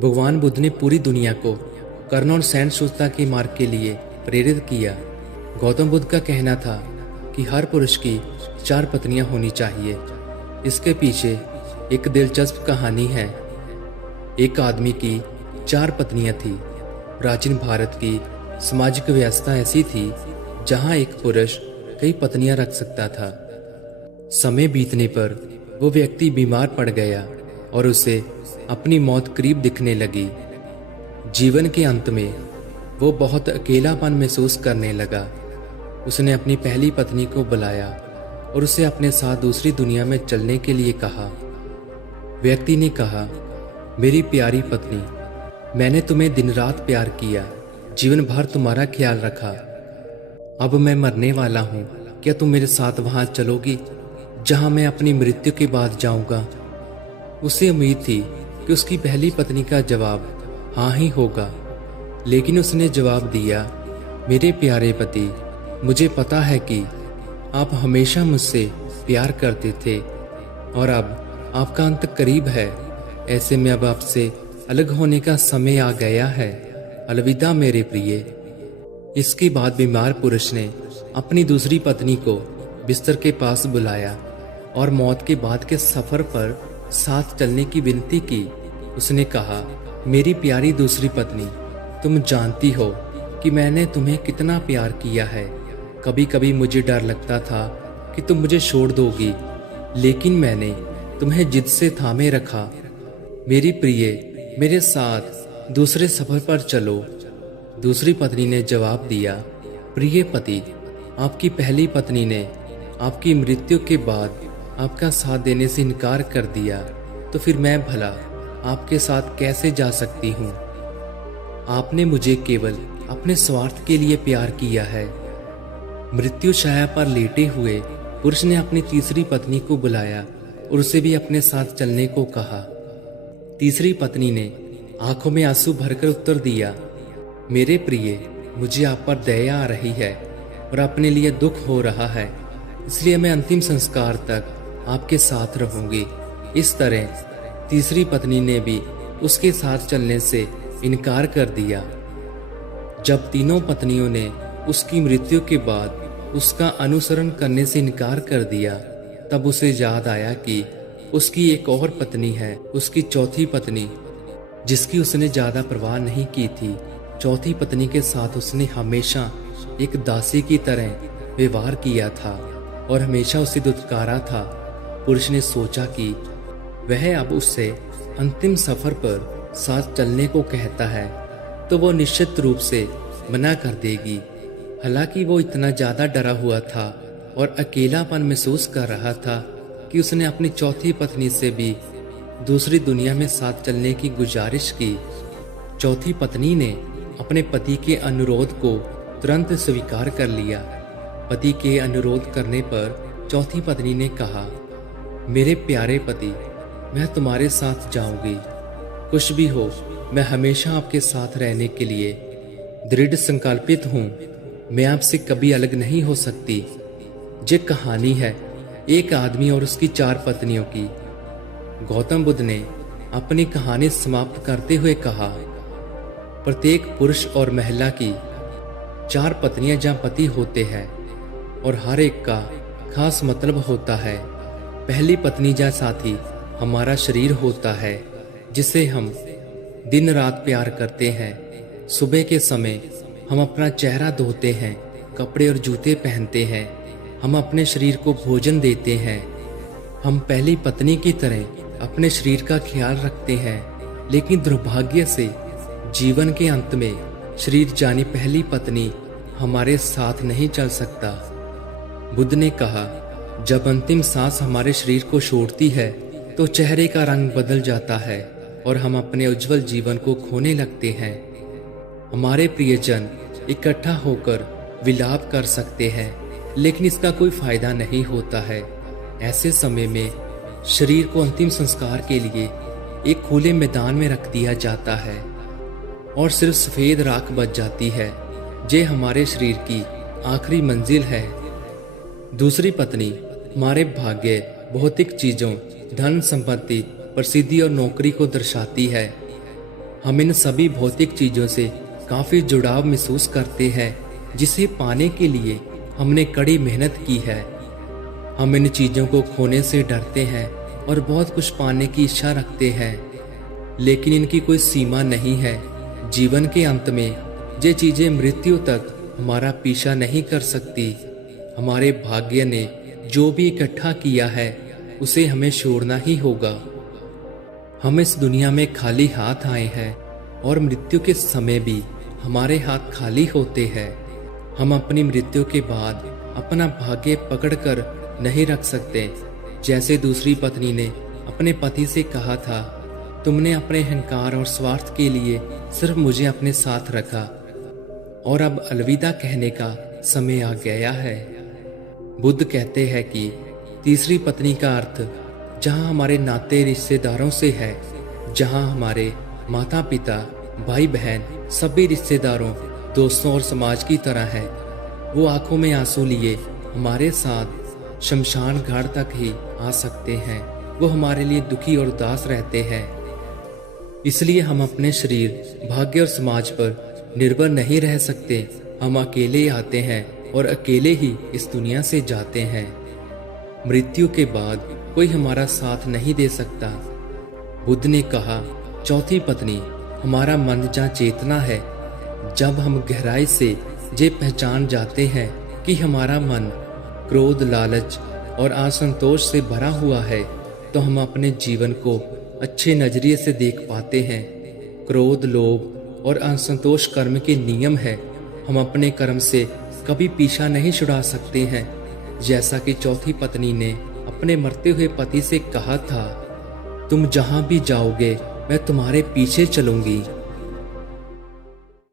भगवान बुद्ध ने पूरी दुनिया को करुणा और सहिष्णुता के मार्ग के लिए प्रेरित किया। गौतम बुद्ध का कहना था कि हर पुरुष की 4 पत्नियां होनी चाहिए। इसके पीछे एक दिलचस्प कहानी है। एक आदमी की 4 पत्नियां थी। प्राचीन भारत की सामाजिक व्यवस्था ऐसी थी जहां एक पुरुष कई पत्नियां रख सकता था। समय बीतने पर वो व्यक्ति बीमार पड़ गया और उसे अपनी मौत करीब दिखने लगी। जीवन के अंत में वो बहुत अकेलापन महसूस करने लगा। उसने अपनी पहली पत्नी को बुलाया और उसे अपने साथ दूसरी दुनिया में चलने के लिए कहा। व्यक्ति ने कहा, मेरी प्यारी पत्नी, मैंने तुम्हें दिन रात प्यार किया, जीवन भर तुम्हारा ख्याल रखा। अब मैं मरने वाला हूँ, क्या तुम मेरे साथ वहां चलोगी जहां मैं अपनी मृत्यु के बाद जाऊंगा? उसे उम्मीद थी कि उसकी पहली पत्नी का जवाब हाँ ही होगा, लेकिन उसने जवाब दिया, मेरे प्यारे पति, मुझे पता है कि आप हमेशा मुझसे प्यार करते थे और अब आपका अंत करीब है। ऐसे में अब आपसे अलग होने का समय आ गया है। अलविदा मेरे प्रिय। इसके बाद बीमार पुरुष ने अपनी दूसरी पत्नी को बिस्तर के पास बुलाया और मौत के बाद के सफर पर साथ चलने की विनती की। उसने कहा, मेरी प्यारी दूसरी पत्नी, तुम जानती हो कि मैंने तुम्हें कितना प्यार किया है। कभी कभी मुझे डर लगता था कि तुम मुझे छोड़ दोगी, लेकिन मैंने तुम्हें जिद से थामे रखा। मेरी प्रिय, मेरे साथ दूसरे सफर पर चलो। दूसरी पत्नी ने जवाब दिया, प्रिय पति, आपकी पहली पत्नी ने आपकी मृत्यु के बाद आपका साथ देने से इनकार कर दिया, तो फिर मैं भला आपके साथ कैसे जा सकती हूँ? आपने मुझे केवल अपने स्वार्थ के लिए प्यार किया है। मृत्यु छाया पर लेटे हुए पुरुष ने अपनी तीसरी पत्नी को बुलाया और उसे भी अपने साथ चलने को कहा। तीसरी पत्नी ने आंखों में आंसू भरकर उत्तर दिया, मेरे प्रिय, मुझे आप पर दया आ रही है और अपने लिए दुख हो रहा है, इसलिए मैं अंतिम संस्कार तक आपके साथ रहूंगी। इस तरह तीसरी पत्नी ने भी उसके साथ चलने से इनकार कर दिया। जब तीनों पत्नियों ने उसकी मृत्यु के बाद उसका अनुसरण करने से इनकार कर दिया, तब उसे याद आया कि उसकी एक और पत्नी है, उसकी चौथी पत्नी, जिसकी उसने ज्यादा परवाह नहीं की थी। चौथी पत्नी के साथ उसने हमेशा एक दासी की तरह व्यवहार किया था और हमेशा उसे दुत्कारा था। पुरुष ने सोचा कि वह अब उससे अंतिम सफर पर साथ चलने को कहता है तो वो निश्चित रूप से मना कर देगी। हालांकि वो इतना ज्यादा डरा हुआ था और अकेलापन महसूस कर रहा था कि उसने अपनी चौथी पत्नी से भी दूसरी दुनिया में साथ चलने की गुजारिश की। चौथी पत्नी ने अपने पति के अनुरोध को तुरंत स्वीकार कर लिया। पति के अनुरोध करने पर चौथी पत्नी ने कहा, मेरे प्यारे पति, मैं तुम्हारे साथ जाऊंगी। कुछ भी हो, मैं हमेशा आपके साथ रहने के लिए दृढ़ संकल्पित हूँ। मैं आपसे कभी अलग नहीं हो सकती। ये कहानी है एक आदमी और उसकी 4 पत्नियों की। गौतम बुद्ध ने अपनी कहानी समाप्त करते हुए कहा, प्रत्येक पुरुष और महिला की 4 पत्नियां जहाँ पति होते हैं और हर एक का खास मतलब होता है। पहली पत्नी जहाँ साथी हमारा शरीर होता है, जिसे हम दिन रात प्यार करते हैं। सुबह के समय हम अपना चेहरा धोते हैं, कपड़े और जूते पहनते हैं, हम अपने शरीर को भोजन देते हैं। हम पहली पत्नी की तरह अपने शरीर का ख्याल रखते हैं, लेकिन दुर्भाग्य से जीवन के अंत में शरीर यानी पहली पत्नी हमारे साथ नहीं चल सकता। बुद्ध ने कहा, जब अंतिम सांस हमारे शरीर को छोड़ती है तो चेहरे का रंग बदल जाता है और हम अपने उज्जवल जीवन को खोने लगते हैं। हमारे प्रियजन इकट्ठा होकर विलाप कर सकते हैं, लेकिन इसका कोई फायदा नहीं होता है। ऐसे समय में शरीर को अंतिम संस्कार के लिए एक खुले मैदान में रख दिया जाता है और सिर्फ सफेद राख बच जाती है। ये हमारे शरीर की आखिरी मंजिल है। दूसरी पत्नी हमारे भाग्य, भौतिक चीजों, धन संपत्ति, प्रसिद्धि और नौकरी को दर्शाती है। हम इन सभी भौतिक चीजों से काफी जुड़ाव महसूस करते हैं, जिसे पाने के लिए हमने कड़ी मेहनत की है। हम इन चीजों को खोने से डरते हैं और बहुत कुछ पाने की इच्छा रखते हैं, लेकिन इनकी कोई सीमा नहीं है। जीवन के अंत में ये चीजें मृत्यु तक हमारा पीछा नहीं कर सकती। हमारे भाग्य ने जो भी इकट्ठा किया है उसे हमें छोड़ना ही होगा। हम इस दुनिया में खाली हाथ आए हैं और मृत्यु के समय भी हमारे हाथ खाली होते हैं। हम अपनी मृत्यु के बाद अपना भाग्य पकड़कर नहीं रख सकते। जैसे दूसरी पत्नी ने अपने पति से कहा था, तुमने अपने अहंकार और स्वार्थ के लिए सिर्फ मुझे अपने साथ रखा और अब अलविदा कहने का समय आ गया है। बुद्ध कहते हैं कि तीसरी पत्नी का अर्थ जहां हमारे नाते रिश्तेदारों से है, जहां हमारे माता पिता, भाई बहन, सभी रिश्तेदारों, दोस्तों और समाज की तरह है। वो आंखों में आंसू लिए हमारे साथ शमशान घाट तक ही आ सकते हैं। वो हमारे लिए दुखी और उदास रहते हैं। इसलिए हम अपने शरीर, भाग्य और समाज पर निर्भर नहीं रह सकते। हम अकेले आते हैं और अकेले ही इस दुनिया से जाते हैं। मृत्यु के बाद कोई हमारा साथ नहीं दे सकता। बुद्ध ने कहा, चौथी पत्नी हमारा मन जहाँ चेतना है। जब हम गहराई से ये पहचान जाते हैं कि हमारा मन क्रोध, लालच और असंतोष से भरा हुआ है, तो हम अपने जीवन को अच्छे नजरिए से देख पाते हैं। क्रोध, लोभ और असंतोष कर्म के नियम है। हम अपने कर्म से कभी पीछा नहीं छुड़ा सकते हैं। जैसा कि चौथी पत्नी ने अपने मरते हुए पति से कहा था, तुम जहां भी जाओगे मैं तुम्हारे पीछे चलूंगी।